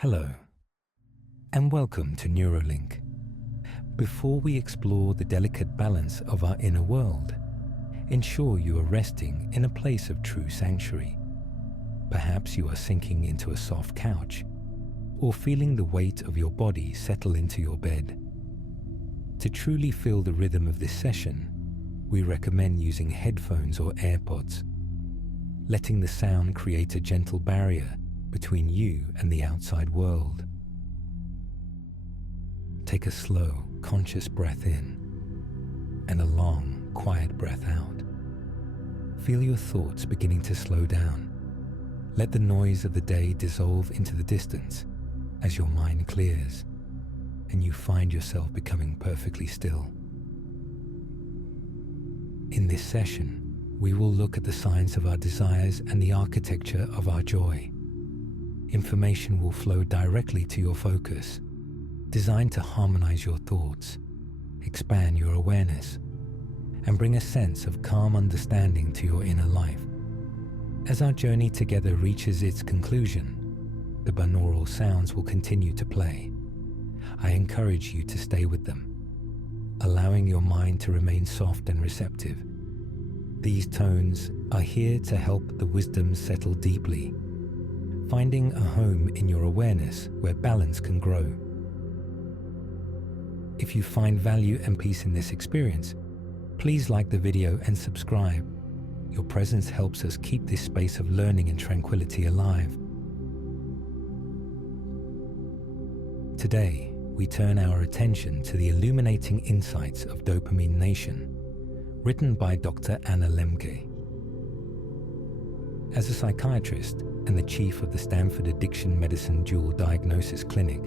Hello, and welcome to Neuralink. Before we explore the delicate balance of our inner world, ensure you are resting in a place of true sanctuary. Perhaps you are sinking into a soft couch, or feeling the weight of your body settle into your bed. To truly feel the rhythm of this session, we recommend using headphones or AirPods, letting the sound create a gentle barrier between you and the outside world. Take a slow, conscious breath in and a long, quiet breath out. Feel your thoughts beginning to slow down. Let the noise of the day dissolve into the distance as your mind clears and you find yourself becoming perfectly still. In this session, we will look at the science of our desires and the architecture of our joy. Information will flow directly to your focus, designed to harmonize your thoughts, expand your awareness, and bring a sense of calm understanding to your inner life. As our journey together reaches its conclusion, the binaural sounds will continue to play. I encourage you to stay with them, allowing your mind to remain soft and receptive. These tones are here to help the wisdom settle deeply, finding a home in your awareness where balance can grow. If you find value and peace in this experience, please like the video and subscribe. Your presence helps us keep this space of learning and tranquility alive. Today, we turn our attention to the illuminating insights of Dopamine Nation, written by Dr. Anna Lembke. As a psychiatrist and the chief of the Stanford Addiction Medicine Dual Diagnosis Clinic,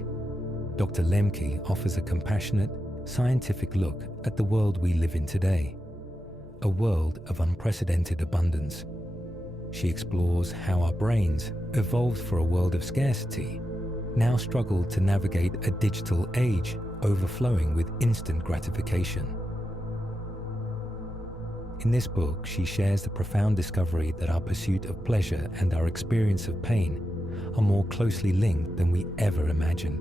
Dr. Lembke offers a compassionate, scientific look at the world we live in today, a world of unprecedented abundance. She explores how our brains, evolved for a world of scarcity, now struggle to navigate a digital age overflowing with instant gratification. In this book, she shares the profound discovery that our pursuit of pleasure and our experience of pain are more closely linked than we ever imagined.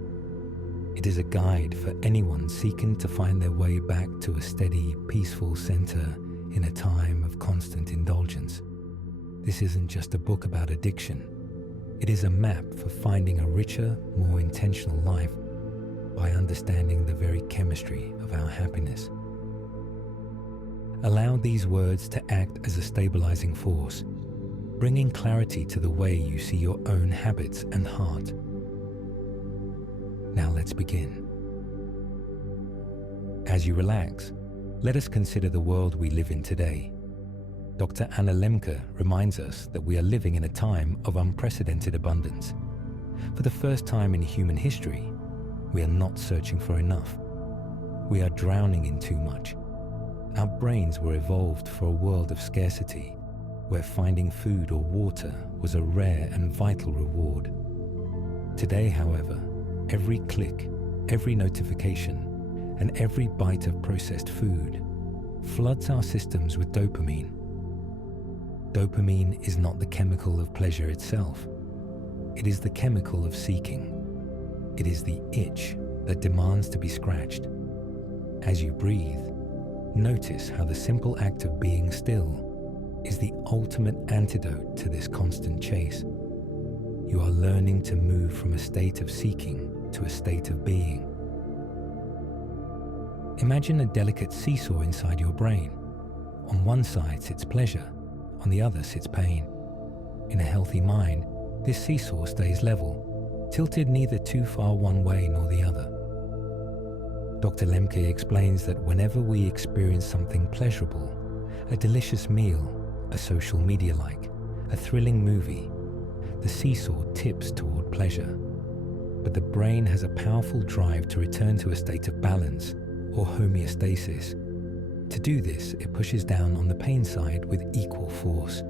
It is a guide for anyone seeking to find their way back to a steady, peaceful center in a time of constant indulgence. This isn't just a book about addiction. It is a map for finding a richer, more intentional life by understanding the very chemistry of our happiness. Allow these words to act as a stabilizing force, bringing clarity to the way you see your own habits and heart. Now let's begin. As you relax, let us consider the world we live in today. Dr. Anna Lembke reminds us that we are living in a time of unprecedented abundance. For the first time in human history, we are not searching for enough. We are drowning in too much. Our brains were evolved for a world of scarcity, where finding food or water was a rare and vital reward. Today, however, every click, every notification, and every bite of processed food floods our systems with dopamine. Dopamine is not the chemical of pleasure itself. It is the chemical of seeking. It is the itch that demands to be scratched. As you breathe, notice how the simple act of being still is the ultimate antidote to this constant chase. You are learning to move from a state of seeking to a state of being. Imagine a delicate seesaw inside your brain. On one side sits pleasure, on the other sits pain. In a healthy mind, this seesaw stays level, tilted neither too far one way nor the other. Dr. Lembke explains that whenever we experience something pleasurable, a delicious meal, a social media like, a thrilling movie, the seesaw tips toward pleasure. But the brain has a powerful drive to return to a state of balance or homeostasis. To do this, it pushes down on the pain side with equal force.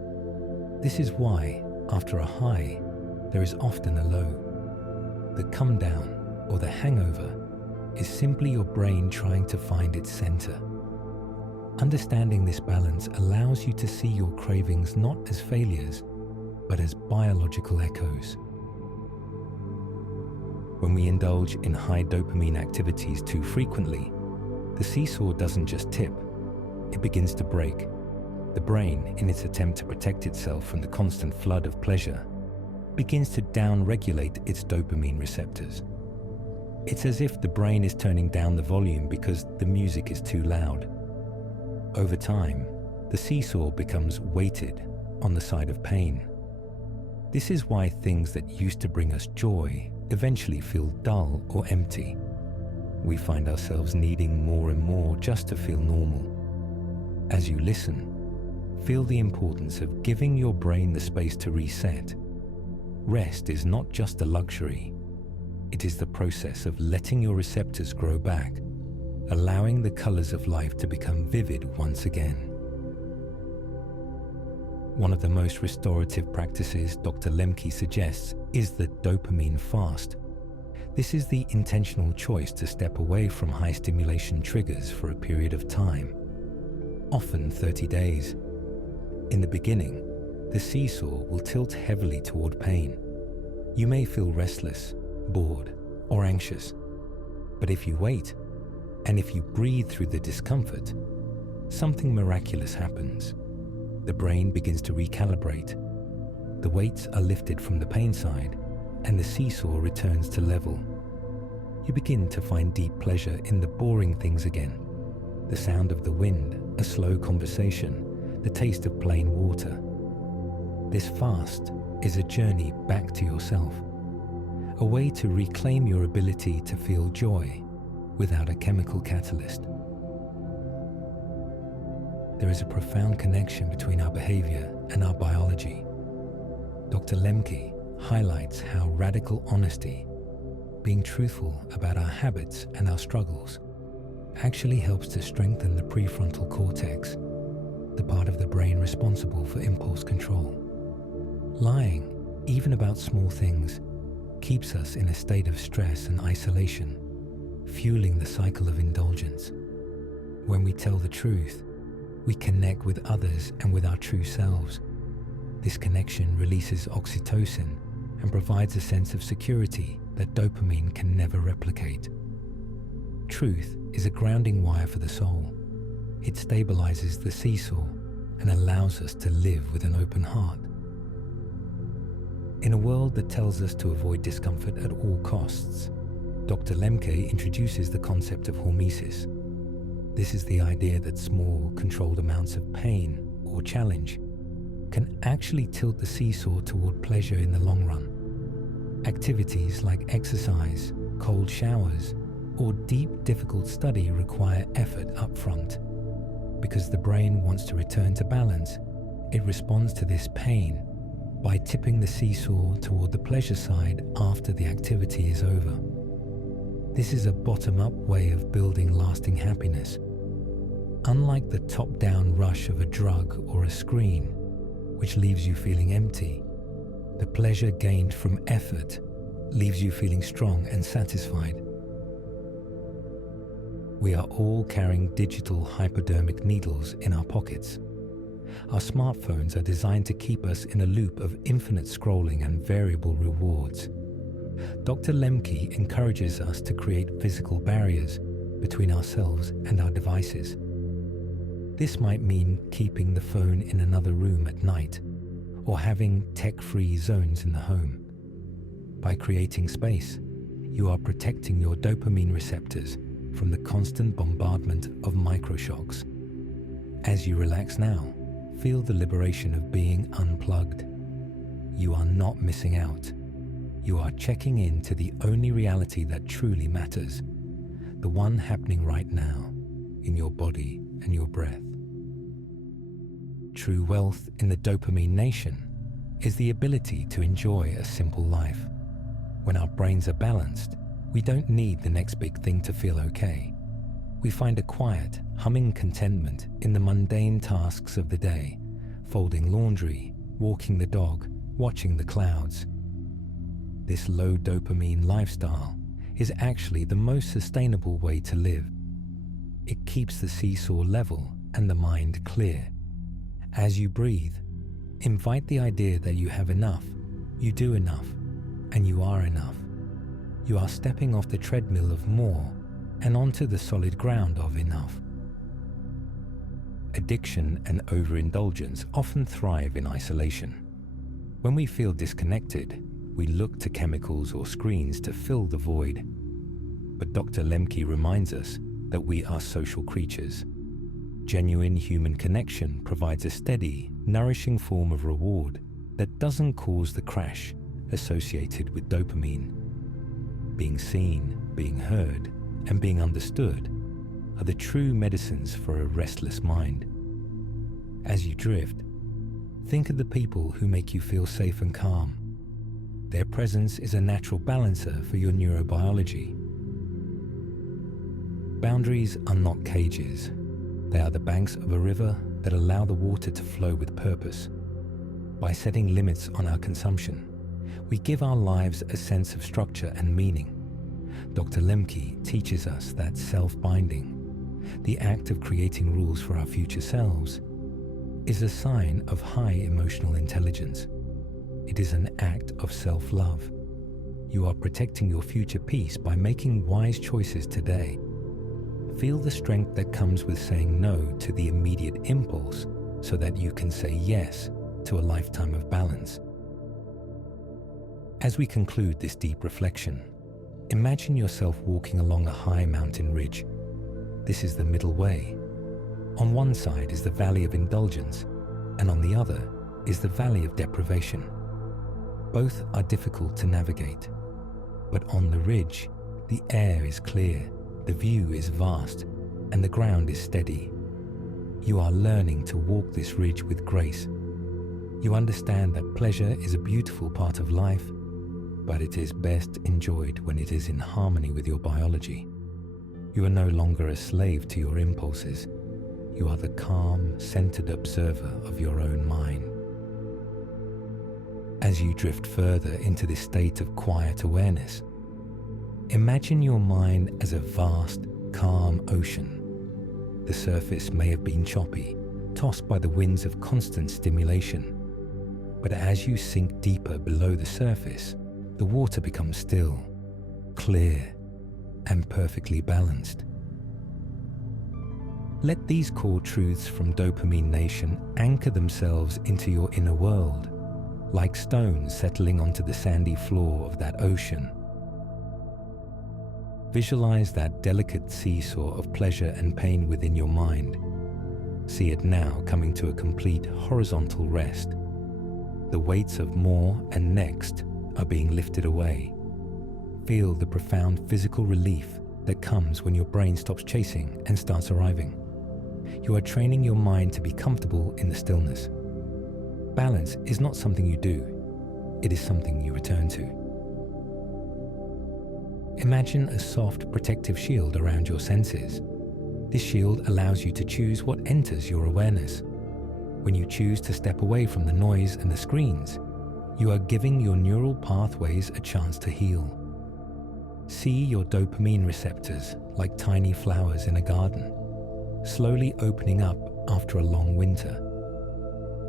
This is why, after a high, there is often a low. The come down, or the hangover, is simply your brain trying to find its center. Understanding this balance allows you to see your cravings not as failures, but as biological echoes. When we indulge in high dopamine activities too frequently, the seesaw doesn't just tip, it begins to break. The brain, in its attempt to protect itself from the constant flood of pleasure, begins to down-regulate its dopamine receptors. It's as if the brain is turning down the volume because the music is too loud. Over time, the seesaw becomes weighted on the side of pain. This is why things that used to bring us joy eventually feel dull or empty. We find ourselves needing more and more just to feel normal. As you listen, feel the importance of giving your brain the space to reset. Rest is not just a luxury. It is the process of letting your receptors grow back, allowing the colors of life to become vivid once again. One of the most restorative practices Dr. Lembke suggests is the dopamine fast. This is the intentional choice to step away from high stimulation triggers for a period of time, often 30 days. In the beginning, the seesaw will tilt heavily toward pain. You may feel restless, bored, or anxious. But if you wait, and if you breathe through the discomfort, something miraculous happens. The brain begins to recalibrate. The weights are lifted from the pain side, and the seesaw returns to level. You begin to find deep pleasure in the boring things again. The sound of the wind, a slow conversation, the taste of plain water. This fast is a journey back to yourself, a way to reclaim your ability to feel joy without a chemical catalyst. There is a profound connection between our behavior and our biology. Dr. Lembke highlights how radical honesty, being truthful about our habits and our struggles, actually helps to strengthen the prefrontal cortex, the part of the brain responsible for impulse control. Lying, even about small things, keeps us in a state of stress and isolation, fueling the cycle of indulgence. When we tell the truth, we connect with others and with our true selves. This connection releases oxytocin and provides a sense of security that dopamine can never replicate. Truth is a grounding wire for the soul. It stabilizes the seesaw and allows us to live with an open heart. In a world that tells us to avoid discomfort at all costs, Dr. Lembke introduces the concept of hormesis. This is the idea that small, controlled amounts of pain or challenge can actually tilt the seesaw toward pleasure in the long run. Activities like exercise, cold showers, or deep, difficult study require effort up front. Because the brain wants to return to balance, it responds to this pain by tipping the seesaw toward the pleasure side after the activity is over. This is a bottom-up way of building lasting happiness. Unlike the top-down rush of a drug or a screen, which leaves you feeling empty, the pleasure gained from effort leaves you feeling strong and satisfied. We are all carrying digital hypodermic needles in our pockets. Our smartphones are designed to keep us in a loop of infinite scrolling and variable rewards. Dr. Lembke encourages us to create physical barriers between ourselves and our devices. This might mean keeping the phone in another room at night, or having tech-free zones in the home. By creating space, you are protecting your dopamine receptors from the constant bombardment of microshocks. As you relax now, feel the liberation of being unplugged. You are not missing out. You are checking in to the only reality that truly matters, the one happening right now, in your body and your breath. True wealth in the Dopamine Nation is the ability to enjoy a simple life. When our brains are balanced, we don't need the next big thing to feel okay. We find a quiet, humming contentment in the mundane tasks of the day, folding laundry, walking the dog, watching the clouds. This low dopamine lifestyle is actually the most sustainable way to live. It keeps the seesaw level and the mind clear. As you breathe, invite the idea that you have enough, you do enough, and you are enough. You are stepping off the treadmill of more and onto the solid ground of enough. Addiction and overindulgence often thrive in isolation. When we feel disconnected, we look to chemicals or screens to fill the void. But Dr. Lembke reminds us that we are social creatures. Genuine human connection provides a steady, nourishing form of reward that doesn't cause the crash associated with dopamine. Being seen, being heard, and being understood are the true medicines for a restless mind. As you drift, think of the people who make you feel safe and calm. Their presence is a natural balancer for your neurobiology. Boundaries are not cages. They are the banks of a river that allow the water to flow with purpose. By setting limits on our consumption, we give our lives a sense of structure and meaning. Dr. Lembke teaches us that self-binding, the act of creating rules for our future selves, is a sign of high emotional intelligence. It is an act of self-love. You are protecting your future peace by making wise choices today. Feel the strength that comes with saying no to the immediate impulse so that you can say yes to a lifetime of balance. As we conclude this deep reflection, imagine yourself walking along a high mountain ridge. This is the middle way. On one side is the valley of indulgence, and on the other is the valley of deprivation. Both are difficult to navigate, but on the ridge, the air is clear, the view is vast, and the ground is steady. You are learning to walk this ridge with grace. You understand that pleasure is a beautiful part of life, but it is best enjoyed when it is in harmony with your biology. You are no longer a slave to your impulses. You are the calm, centered observer of your own mind. As you drift further into this state of quiet awareness, imagine your mind as a vast, calm ocean. The surface may have been choppy, tossed by the winds of constant stimulation. But as you sink deeper below the surface, the water becomes still, clear, and perfectly balanced. Let these core truths from Dopamine Nation anchor themselves into your inner world, like stones settling onto the sandy floor of that ocean. Visualize that delicate seesaw of pleasure and pain within your mind. See it now coming to a complete horizontal rest. The weights of more and next are being lifted away. Feel the profound physical relief that comes when your brain stops chasing and starts arriving. You are training your mind to be comfortable in the stillness. Balance is not something you do, it is something you return to. Imagine a soft, protective shield around your senses. This shield allows you to choose what enters your awareness. When you choose to step away from the noise and the screens, you are giving your neural pathways a chance to heal. See your dopamine receptors like tiny flowers in a garden, slowly opening up after a long winter,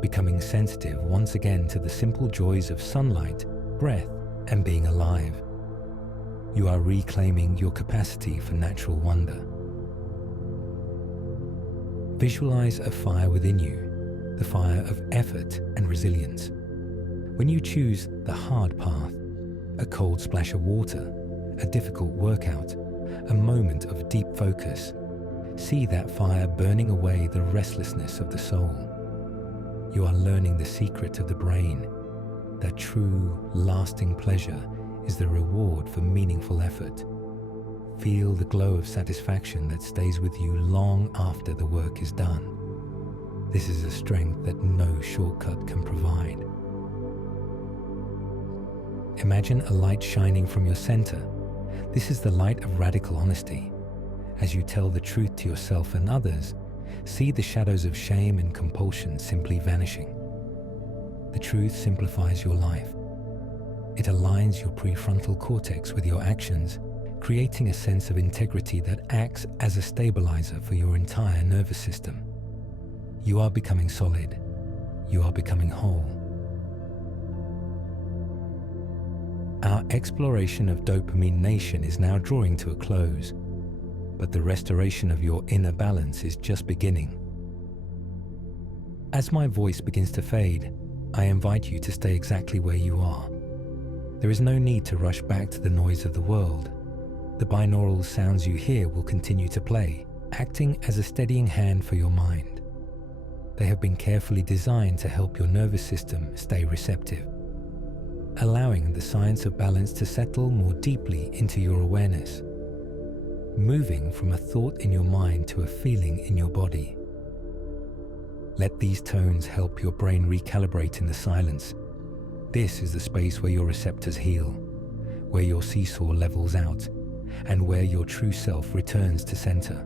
becoming sensitive once again to the simple joys of sunlight, breath, and being alive. You are reclaiming your capacity for natural wonder. Visualize a fire within you, the fire of effort and resilience. When you choose the hard path, a cold splash of water, a difficult workout, a moment of deep focus, see that fire burning away the restlessness of the soul. You are learning the secret of the brain, that true, lasting pleasure is the reward for meaningful effort. Feel the glow of satisfaction that stays with you long after the work is done. This is a strength that no shortcut can provide. Imagine a light shining from your center. This is the light of radical honesty. As you tell the truth to yourself and others, see the shadows of shame and compulsion simply vanishing. The truth simplifies your life. It aligns your prefrontal cortex with your actions, creating a sense of integrity that acts as a stabilizer for your entire nervous system. You are becoming solid. You are becoming whole. Our exploration of Dopamine Nation is now drawing to a close, but the restoration of your inner balance is just beginning. As my voice begins to fade, I invite you to stay exactly where you are. There is no need to rush back to the noise of the world. The binaural sounds you hear will continue to play, acting as a steadying hand for your mind. They have been carefully designed to help your nervous system stay receptive, allowing the science of balance to settle more deeply into your awareness, moving from a thought in your mind to a feeling in your body. Let these tones help your brain recalibrate in the silence. This is the space where your receptors heal, where your seesaw levels out, and where your true self returns to center.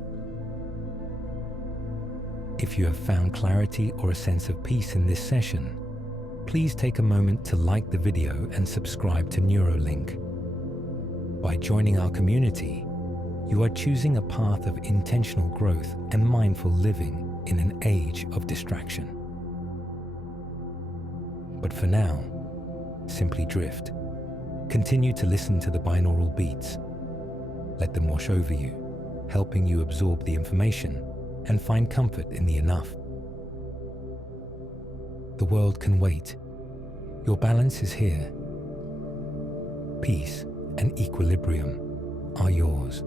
If you have found clarity or a sense of peace in this session, please take a moment to like the video and subscribe to Neurolink. By joining our community, you are choosing a path of intentional growth and mindful living in an age of distraction. But for now, simply drift. Continue to listen to the binaural beats. Let them wash over you, helping you absorb the information and find comfort in the enough. The world can wait. Your balance is here. Peace and equilibrium are yours.